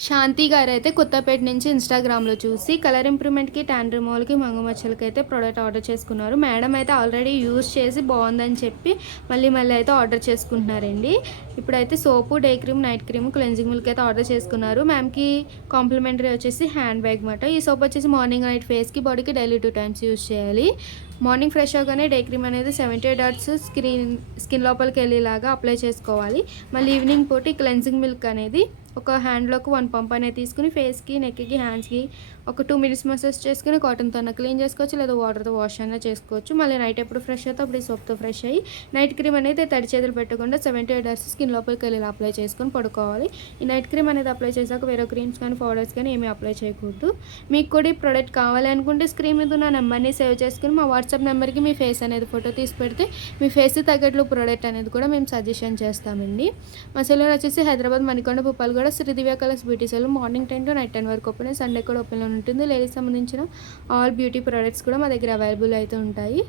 శాంతి గారైతే కొత్తపేట నుంచి ఇన్‌స్టాగ్రామ్‌లో చూసి కలర్ ఇంప్రూవ్‌మెంట్‌కి, టాన్ రిమూవల్‌కి, మంగు మచ్చలకైతే ప్రొడక్ట్ ఆర్డర్ చేసుకున్నారు. మేడం అయితే ఆల్రెడీ యూజ్ చేసి బావుందని చెప్పి మళ్ళీ అయితే ఆర్డర్ చేసుకుంటున్నారండి. ఇప్పుడైతే soap, day cream, night cream, cleansing milk అయితే ఆర్డర్ చేసుకున్నారు. మ్యామ్‌కి కాంప్లిమెంటరీ వచ్చేసి హ్యాండ్ బ్యాగ్ మాట. ఈ సోప్ వచ్చేసి మార్నింగ్, నైట్ ఫేస్‌కి, బాడీకి డైలీ 2 టైమ్స్ యూజ్ చేయాలి. మార్నింగ్ ఫ్రెష్ అవ్వగానే డే క్రీమ్ అనేది 78 డాట్స్ స్కిన్ లోపలికి వెళ్ళేలాగా అప్లై చేసుకోవాలి. మళ్ళీ ఈవినింగ్ పూట క్లెన్జింగ్ మిల్క్ అనేది ఒక హ్యాండ్‌లోకి 1 పంప్ అనేది తీసుకొని ఫేస్‌కి, నెక్‌కి, హ్యాండ్స్‌కి ఒక 2 మినిట్స్ మసాజ్ చేసుకొని కాటన్‌తో అన్నా క్లీన్ చేసుకోవచ్చు, లేదా వాటర్‌తో వాష్ అయినా చేసుకోవచ్చు. మళ్ళీ నైట్ ఎప్పుడు ఫ్రెష్ అవుతే అప్పుడు ఈ సోప్‌తో ఫ్రెష్ అయ్యి నైట్ క్రీమ్ అనేది తడి చేతులు పెట్టకుండా 78 అవర్స్ స్కిన్ లోపలికి వెళ్ళేలా అప్లై చేసుకొని పడుకోవాలి. ఈ నైట్ క్రీమ్ అనేది అప్లై చేశాక వేరే క్రీమ్స్ కానీ, పౌడర్స్ కానీ ఏమీ అప్లై చేయకూడదు. మీకు కూడా ఈ ప్రొడక్ట్ కావాలి అనుకుంటే స్క్రీన్ మీద ఉన్న నెంబర్‌ని సేవ్ చేసుకొని మా వాట్సాప్ నెంబర్‌కి మీ ఫేస్ అనేది ఫోటో తీసి పెడితే మీ ఫేస్‌కి తగ్గట్లు ప్రొడక్ట్ అనేది కూడా మేము సజెషన్ చేస్తామండి. మా సెలూన్ వచ్చేసి Hyderabad Manikonda, Puppalaguda, Sri Divya colours beauty salon. Morning 10 to night 10 వరకు ఓపెన్, సండే కూడా ఓపెన్‌లో ఉంటుంది. లేడీస్ సంబంధించిన ఆల్ బ్యూటీ ప్రొడక్ట్స్ కూడా మా దగ్గర అవైలబుల్ అయితే ఉంటాయి.